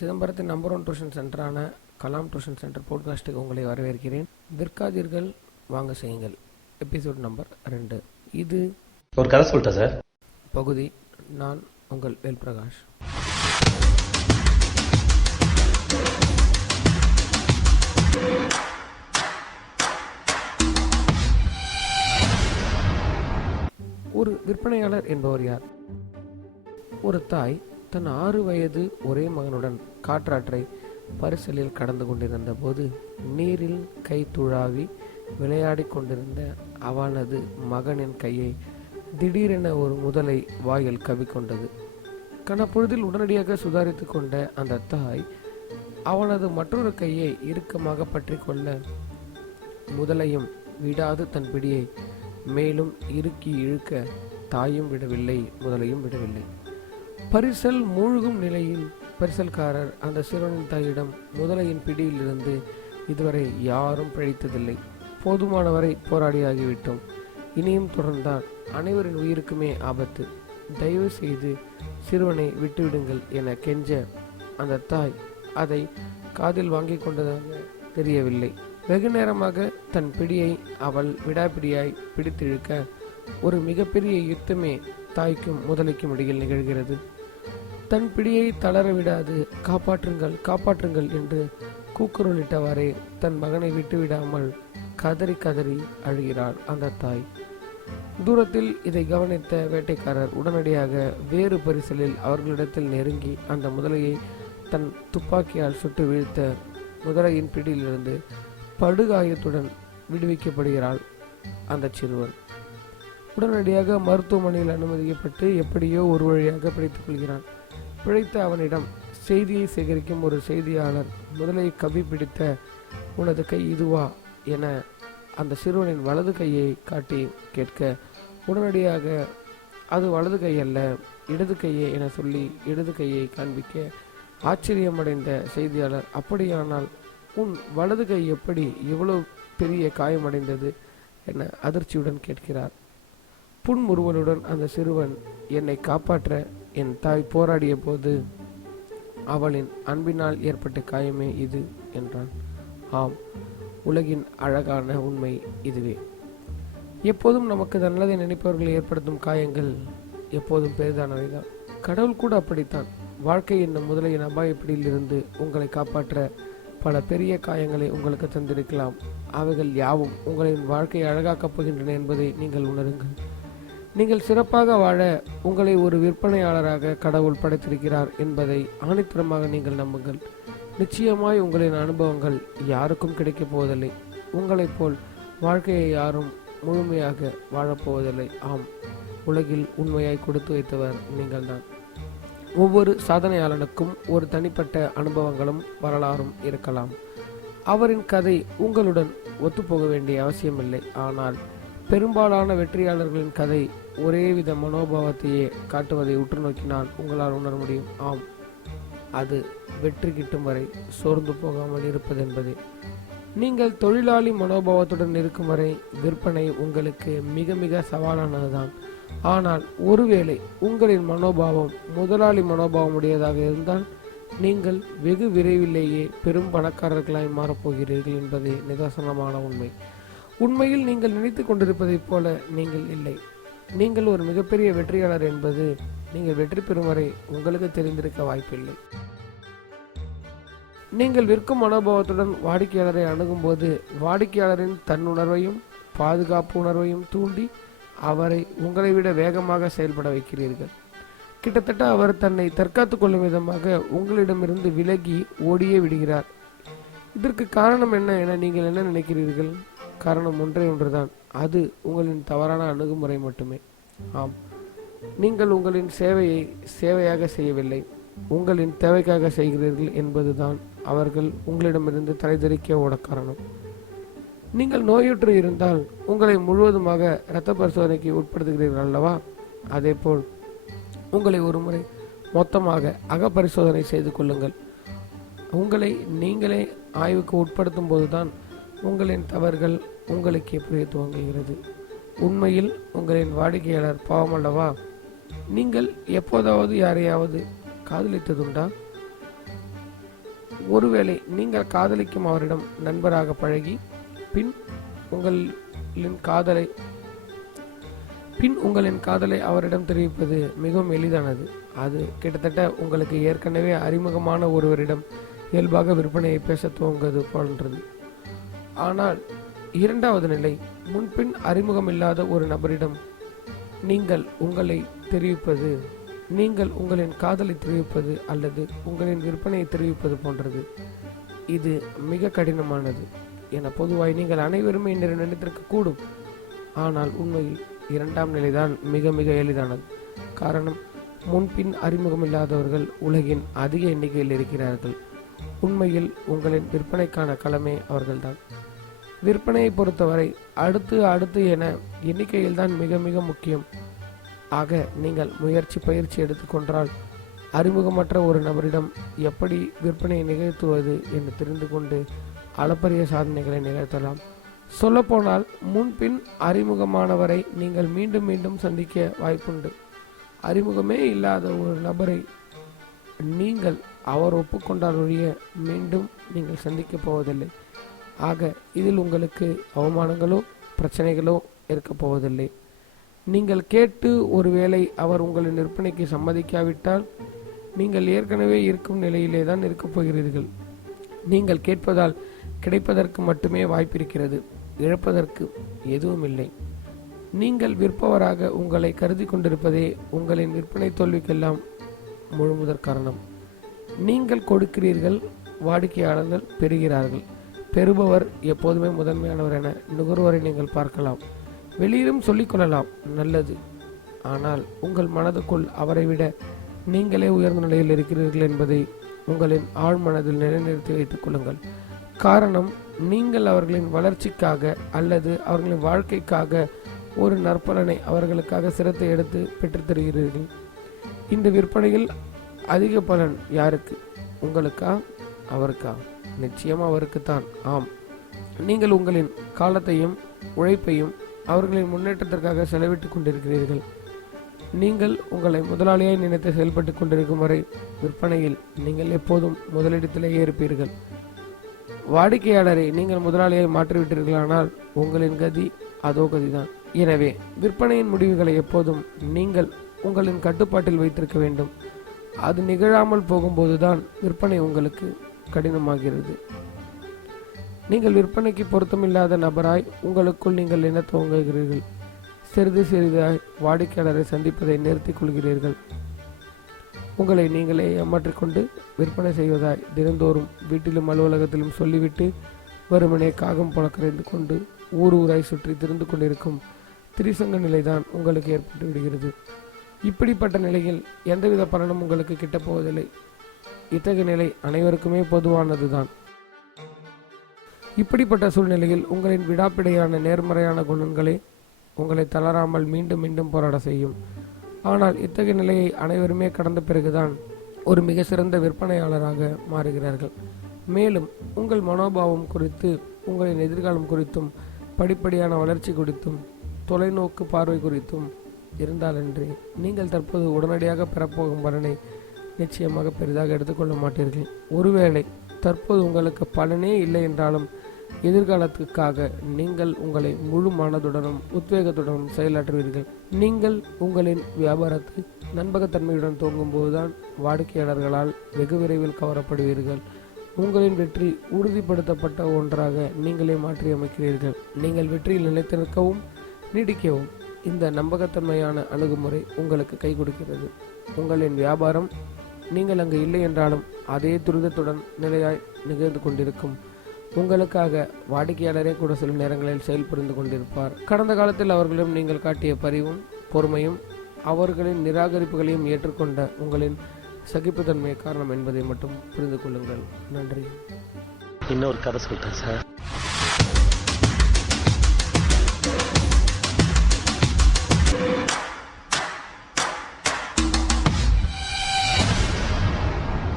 சிதம்பரத்தின் number one tuition சென்டரான Kalam tuition centre போட்காஸ்ட்டுக்கு உங்களை வரவேற்கிறேன். விற்காதீர்கள் வாங்க செய்யுங்கள். எபிசோட் நம்பர் ரெண்டு. இது ஒரு கதை சொல்லிட்டேன் சார். பகுதி நான் உங்கள் வேல்பிரகாஷ். ஒரு விற்பனையாளர் என்பவர் யார்? ஒரு தாய் தன் ஆறு வயது ஒரே மகனுடன் காற்றாற்றை பரிசலில் கடந்து கொண்டிருந்த போது நீரில் கை துழாவி விளையாடிக் கொண்டிருந்த அவனது மகனின் கையை திடீரென ஒரு முதலை வாயில் கவிக்கொண்டது. கனப்பொழுதில் உடனடியாக சுதாரித்து கொண்ட அந்த தாய் அவனது மற்றொரு கையை இறுக்கமாக பற்றி கொள்ள முதலையும் விடாது தன் பிடியை மேலும் இறுக்கி இழுக்க தாயும் விடவில்லை முதலையும் விடவில்லை. பரிசல் மூழ்கும் நிலையில் பரிசல்காரர் அந்த சிறுவனின் தாயிடம் முதலையின் பிடியிலிருந்து இதுவரை யாரும் பிழைத்ததில்லை. போதுமானவரை போராடியாகிவிட்டோம் இனியும் தொடர்ந்தால் அனைவரின் உயிருக்குமே ஆபத்து. தயவு செய்து சிறுவனை விட்டுவிடுங்கள் என கெஞ்ச அந்த தாய் அதை காதில் வாங்கிக் கொண்டதாக தெரியவில்லை. வெகு நேரமாக தன் பிடியை அவள் விடாப்பிடியாய் பிடித்திழுக்க ஒரு மிகப்பெரிய யுத்தமே தாய்க்கும் முதலைக்கும் இடையில் நிகழ்கிறது. தன் பிடியை தளர விடாது காப்பாற்றுங்கள் காப்பாற்றுங்கள் என்று கூக்குரலிட்டவாறே தன் மகனை விட்டுவிடாமல் கதறி கதறி அழுகிறாள் அந்த தாய். தூரத்தில் இதை கவனித்த வேட்டைக்காரர் உடனடியாக வேறு பரிசலில் அவர்களிடத்தில் நெருங்கி அந்த முதலையை தன் துப்பாக்கியால் சுட்டு வீழ்த்த முதலையின் பிடியிலிருந்து படுகாயத்துடன் விடுவிக்கப்படுகிறாள் அந்த சிறுவன். உடனடியாக மருத்துவமனையில் அனுமதிக்கப்பட்டு எப்படியோ ஒரு வழியாக பிழைத்துக் கொள்கிறான். பிழைத்த அவனிடம் செய்தியை சேகரிக்கும் ஒரு செய்தியாளர் முதலை கவி பிடித்த உனது கை இதுவா? என அந்த சிறுவனின் வலது கையை காட்டி கேட்க உடனடியாக அது வலது கை அல்ல இடது கையே என சொல்லி இடது கையை காண்பிக்க ஆச்சரியமடைந்த செய்தியாளர் அப்படியானால் உன் வலது கை எப்படி இவ்வளவு பெரிய காயமடைந்தது? என அதிர்ச்சியுடன் கேட்கிறார். புன்முறுவலுடன் அந்த சிறுவன் என்னை காப்பாற்ற என் தாய் போராடிய போது அவளின் அன்பினால் ஏற்பட்ட காயமே இது என்றான். ஆம் உலகின் அழகான உண்மை இதுவே. எப்போதும் நமக்கு நல்லதை நினைப்பவர்கள் ஏற்படுத்தும் காயங்கள் எப்போதும் பெரிதானவை தான் கடவுள் கூட அப்படித்தான். வாழ்க்கை என்னும் முதலையின் அபாயப்பிடியிலிருந்து உங்களை காப்பாற்ற பல பெரிய காயங்களை உங்களுக்கு தந்திருக்கலாம். அவைகள் யாவும் உங்களின் வாழ்க்கையை அழகாக்கப் போகின்றன என்பதை நீங்கள் உணருங்கள். நீங்கள் சிறப்பாக வாழ உங்களை ஒரு விற்பனையாளராக கடவுள் படைத்திருக்கிறார் என்பதை ஆணித்தரமாக நீங்கள் நம்புங்கள். நிச்சயமாய் உங்களின் அனுபவங்கள் யாருக்கும் கிடைக்கப் போவதில்லை. உங்களைப் போல் வாழ்க்கையை யாரும் முழுமையாக வாழப்போவதில்லை ஆம் உலகில் உண்மையாய் கொடுத்து வைத்தவர் நீங்கள்தான். ஒவ்வொரு சாதனையாளனுக்கும் ஒரு தனிப்பட்ட அனுபவங்களும் வரலாறும் இருக்கலாம். அவரின் கதை உங்களுடன் ஒத்துப்போக வேண்டிய அவசியமில்லை. ஆனால் பெரும்பாலான வெற்றியாளர்களின் கதை ஒரே வித மனோபாவத்தையே காட்டுவதை உற்று நோக்கினால் உங்களால் உணர முடியும். ஆம். அது வெற்றி கிட்டும் வரை சோர்ந்து போகாமல் இருப்பதென்பதே. நீங்கள் தொழிலாளி மனோபாவத்துடன் இருக்கும் வரை விற்பனை உங்களுக்கு மிக மிக சவாலானதுதான். ஆனால் ஒருவேளை உங்களின் மனோபாவம் முதலாளி மனோபாவம் உடையதாக இருந்தால் நீங்கள் வெகு விரைவிலேயே பெரும் பணக்காரர்களாய் மாறப்போகிறீர்கள் என்பதே நிதர்சனமான உண்மை. உண்மையில் நீங்கள் நினைத்து கொண்டிருப்பதைப் போல நீங்கள் இல்லை. நீங்கள் ஒரு மிகப்பெரிய வெற்றியாளர் என்பது நீங்கள் வெற்றி பெறும் வரை உங்களுக்கு தெரிந்திருக்க வாய்ப்பில்லை. நீங்கள் விற்கும் அனுபவத்துடன் வாடிக்கையாளரை அணுகும்போது வாடிக்கையாளரின் தன்னுணர்வையும் பாதுகாப்பு உணர்வையும் தூண்டி அவரை உங்களை விட வேகமாக செயல்பட வைக்கிறீர்கள். கிட்டத்தட்ட அவர் தன்னை தற்காத்துக் கொள்ளும் விதமாக உங்களிடமிருந்து விலகி ஓடியே விடுகிறார். இதற்கு காரணம் என்ன என நீங்கள் என்ன நினைக்கிறீர்கள்? காரணம் ஒன்றே ஒன்றுதான். அது உங்களின் தவறான அணுகுமுறை மட்டுமே. ஆம். நீங்கள் உங்களின் சேவையை சேவையாக செய்யவில்லை. உங்களின் தேவைக்காக செய்கிறீர்கள் என்பதுதான் அவர்கள் உங்களிடமிருந்து தலைதெறிக்க ஓட காரணம் நீங்கள் நோயுற்று இருந்தால் உங்களை முழுவதுமாக இரத்த பரிசோதனைக்கு உட்படுத்துகிறீர்கள் அல்லவா? அதேபோல் உங்களை ஒரு முறை மொத்தமாக அகப்பரிசோதனை செய்து கொள்ளுங்கள். உங்களை நீங்களே ஆய்வுக்கு உட்படுத்தும் போதுதான் உங்களின் தவறுகள் உங்களுக்கு புரிய துவங்குகிறது? உண்மையில் உங்களின் வாடிக்கையாளர் பாவம் அல்லவா? நீங்கள் எப்போதாவது யாரையாவது காதலித்ததுண்டா? ஒருவேளை நீங்கள் காதலிக்கும் அவரிடம் நண்பராக பழகி பின் உங்களின் காதலை பின் உங்களின் காதலை அவரிடம் தெரிவிப்பது மிகவும் எளிதானது. அது கிட்டத்தட்ட உங்களுக்கு ஏற்கனவே அறிமுகமான ஒருவரிடம் இயல்பாக விற்பனையை பேச துவங்குவது போன்றது. ஆனால் இரண்டாவது நிலை முன்பின் அறிமுகம் இல்லாத ஒரு நபரிடம் நீங்கள் உங்களை தெரிவிப்பது நீங்கள் உங்களின் காதலை தெரிவிப்பது அல்லது உங்களின் விற்பனையை தெரிவிப்பது போன்றது. இது மிக கடினமானது. என பொதுவாய் நீங்கள் அனைவருமே இன்னும் நினைத்திருக்க கூடும். ஆனால் உண்மையில் இரண்டாம் நிலைதான் மிக மிக எளிதானது. காரணம் முன்பின் அறிமுகமில்லாதவர்கள் உலகின் அதிக எண்ணிக்கையில் இருக்கிறார்கள். உண்மையில் உங்களின் விற்பனைக்கான களமே அவர்கள்தான். விற்பனையை பொறுத்தவரை அடுத்து அடுத்து என எண்ணிக்கையில் தான் மிக மிக முக்கியம். ஆக நீங்கள் முயற்சி பயிற்சி எடுத்துக்கொண்டால் அறிமுகமற்ற ஒரு நபரிடம் எப்படி விற்பனையை நிகழ்த்துவது என்று தெரிந்து கொண்டு அளப்பரிய சாதனைகளை நிகழ்த்தலாம். சொல்லப்போனால் முன்பின் அறிமுகமானவரை நீங்கள் மீண்டும் மீண்டும் சந்திக்க வாய்ப்புண்டு. அறிமுகமே இல்லாத ஒரு நபரை நீங்கள் அவர் ஒப்புக்கொண்டால் ஒழிய மீண்டும் நீங்கள் சந்திக்கப் போவதில்லை. ஆக இதில் உங்களுக்கு அவமானங்களோ பிரச்சனைகளோ இருக்கப் போவதில்லை. நீங்கள் கேட்டு ஒருவேளை அவர் உங்களின் விற்பனைக்கு சம்மதிக்காவிட்டால் நீங்கள் ஏற்கனவே இருக்கும் நிலையிலே தான் இருக்கப் போகிறீர்கள். நீங்கள் கேட்பதால் கிடைப்பதற்கு மட்டுமே வாய்ப்பிருக்கிறது இழப்பதற்கு எதுவும் இல்லை நீங்கள் விற்பவராக உங்களை கருதி கொண்டிருப்பதே உங்களின் விற்பனை தோல்விக்கெல்லாம் முழுமுதற் காரணம். நீங்கள் கொடுக்கிறீர்கள் வாடிக்கையாளர்கள் பெறுகிறார்கள். பெறுபவர் எப்போதுமே முதன்மையானவர் என நுகர்வோரை நீங்கள் பார்க்கலாம். வெளியிலும் சொல்லிக்கொள்ளலாம் நல்லது. ஆனால் உங்கள் மனதுக்குள் அவரை விட நீங்களே உயர்ந்த நிலையில் இருக்கிறீர்கள் என்பதை உங்களின் ஆழ் மனதில் நிலைநிறுத்தி வைத்துக் கொள்ளுங்கள். காரணம் நீங்கள் அவர்களின் வளர்ச்சிக்காக அல்லது அவர்களின் வாழ்க்கைக்காக ஒரு நற்பலனை அவர்களுக்காக சிரத்தை எடுத்து பெற்றுத்தருகிறீர்கள் இந்த விற்பனையில் அதிக பலன் யாருக்கு? உங்களுக்கா? அவருக்கா? நிச்சயம் அவருக்குத்தான். ஆம். நீங்கள் உங்களின் காலத்தையும் உழைப்பையும் அவர்களின் முன்னேற்றத்திற்காக செலவிட்டுக் கொண்டிருக்கிறீர்கள். நீங்கள் உங்களை முதலாளியாய் நினைத்து செயல்பட்டு கொண்டிருக்கும் வரை விற்பனையில் நீங்கள் எப்போதும் முதலிடத்திலேயே இருப்பீர்கள். வாடிக்கையாளரை நீங்கள் முதலாளியாய் மாற்றிவிட்டீர்களானால் உங்களின் கதி அதோ கதிதான். எனவே விற்பனையின் முடிவுகளை எப்போதும் நீங்கள் உங்களின் கட்டுப்பாட்டில் வைத்திருக்க வேண்டும். அது நிகழாமல் போகும்போதுதான் விற்பனை உங்களுக்கு கடினமாகிறது. நீங்கள் விற்பனைக்கு பொருத்தமில்லாத நபராய் உங்களுக்குள் நீங்கள் என்ன துவங்குகிறீர்கள்? சிறிது சிறிதாய் வாடிக்கையாளரை சந்திப்பதை நிறுத்திக் கொள்கிறீர்கள். உங்களை நீங்களே ஏமாற்றிக்கொண்டு விற்பனை செய்வதாய் தினந்தோறும் வீட்டிலும் அலுவலகத்திலும் சொல்லிவிட்டு வெறுமனே காகம் போல கரைந்து கொண்டு ஊர் ஊராய் சுற்றி திரிந்து கொண்டிருக்கும் திரிசங்க நிலைதான் உங்களுக்கு ஏற்பட்டு விடுகிறது. இப்படிப்பட்ட நிலையில் எந்தவித பலனும் உங்களுக்கு கிட்டப்போவதில்லை இத்தகைய நிலை அனைவருக்குமே பொதுவானதுதான். இப்படிப்பட்ட சூழ்நிலையில் உங்களின் விடாப்பிடையான நேர்மறையான குணங்களே உங்களை தளராமல் மீண்டும் மீண்டும் போராட செய்யும். ஆனால் இத்தகைய நிலையை அனைவருமே கடந்த பிறகுதான் ஒரு மிக சிறந்த விற்பனையாளராக மாறுகிறார்கள். மேலும் உங்கள் மனோபாவம் குறித்து உங்களின் எதிர்காலம் குறித்தும் படிப்படியான வளர்ச்சி குறித்தும் தொலைநோக்கு பார்வை குறித்தும் இருந்தாலன்றி நீங்கள் தற்போது உடனடியாக பெறப்போகும் பலனை நிச்சயமாக பெரிதாக எடுத்துக்கொள்ள மாட்டீர்கள். ஒருவேளை தற்போது உங்களுக்கு பலனே இல்லை என்றாலும் எதிர்காலத்துக்காக நீங்கள் உங்களை முழு மனதுடனும் உத்வேகத்துடனும் செயலாற்றுவீர்கள். நீங்கள் உங்களின் வியாபாரத்தை நம்பகத்தன்மையுடன் துவங்கும்போதுதான் வாடிக்கையாளர்களால் வெகு விரைவில் கவரப்படுவீர்கள். உங்களின் வெற்றி உறுதிப்படுத்தப்பட்ட ஒன்றாக நீங்களே மாற்றியமைக்கிறீர்கள். நீங்கள் வெற்றியில் நிலைத்திருக்கவும் நீடிக்கவும் இந்த நம்பகத்தன்மையான அணுகுமுறை உங்களுக்கு கை கொடுக்கிறது. உங்களின் வியாபாரம் நீங்கள் அங்கு இல்லை என்றாலும் அதே துரிதத்துடன் நிலையாய் நிகழ்ந்து கொண்டிருக்கும். உங்களுக்காக வாடிக்கையாளரே கூட சில நேரங்களில் செயல்புரிந்து கொண்டிருப்பார். கடந்த காலத்தில் அவர்களிடம் நீங்கள் காட்டிய பரிவும் பொறுமையும் அவர்களின் நிராகரிப்புகளையும் ஏற்றுக்கொண்ட உங்களின் சகிப்புத்தன்மை காரணம் என்பதை மட்டும் புரிந்து கொள்ளுங்கள். நன்றி. இன்னொரு கதை சொல்லிட்டேன் சார்.